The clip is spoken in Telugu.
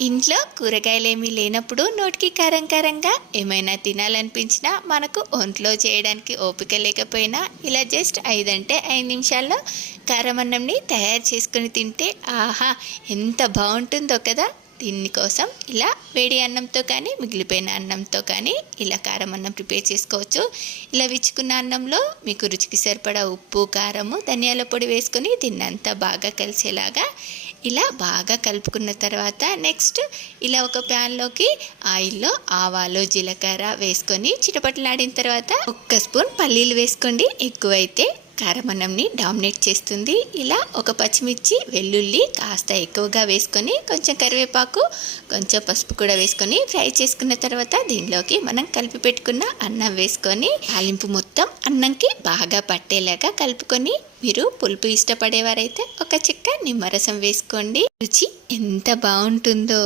ఇంట్లో కూరగాయలేమీ లేనప్పుడు నోటికి కారం కారంగా ఏమైనా తినాలనిపించినా మనకు ఒంట్లో చేయడానికి ఓపిక లేకపోయినా ఇలా జస్ట్ ఐదంటే ఐదు నిమిషాల్లో కారం అన్నంని తయారు చేసుకుని తింటే ఆహా ఎంత బాగుంటుందో కదా. దీనికోసం ఇలా వేడి అన్నంతో కానీ మిగిలిపోయిన అన్నంతో కానీ ఇలా కారం అన్నం ప్రిపేర్ చేసుకోవచ్చు. ఇలా విచ్చుకున్న అన్నంలో మీకు రుచికి సరిపడా ఉప్పు కారము ధనియాల పొడి వేసుకొని దీన్నంతా బాగా కలిసేలాగా ఇలా బాగా కలుపుకున్న తర్వాత నెక్స్ట్ ఇలా ఒక ప్యాన్లోకి ఆయిల్లో ఆవాలు జీలకర్ర వేసుకొని చిటపటలాడిన తర్వాత ఒక్క స్పూన్ పల్లీలు వేసుకోండి. ఎక్కువైతే కారమన్నంని డామినేట్ చేస్తుంది. ఇలా ఒక పచ్చిమిర్చి వెల్లుల్లి కాస్త ఎక్కువగా వేసుకొని కొంచెం కరివేపాకు కొంచెం పసుపు కూడా వేసుకొని ఫ్రై చేసుకున్న తర్వాత దీనిలోకి మనం కలిపి పెట్టుకున్న అన్నం వేసుకొని తాలింపు మొత్తం అన్నంకి బాగా పట్టేలాగా కలుపుకొని మీరు పులుపు ఇష్టపడేవారైతే ఒక చిక్క నిమ్మరసం వేసుకోండి. రుచి ఎంత బాగుంటుందో!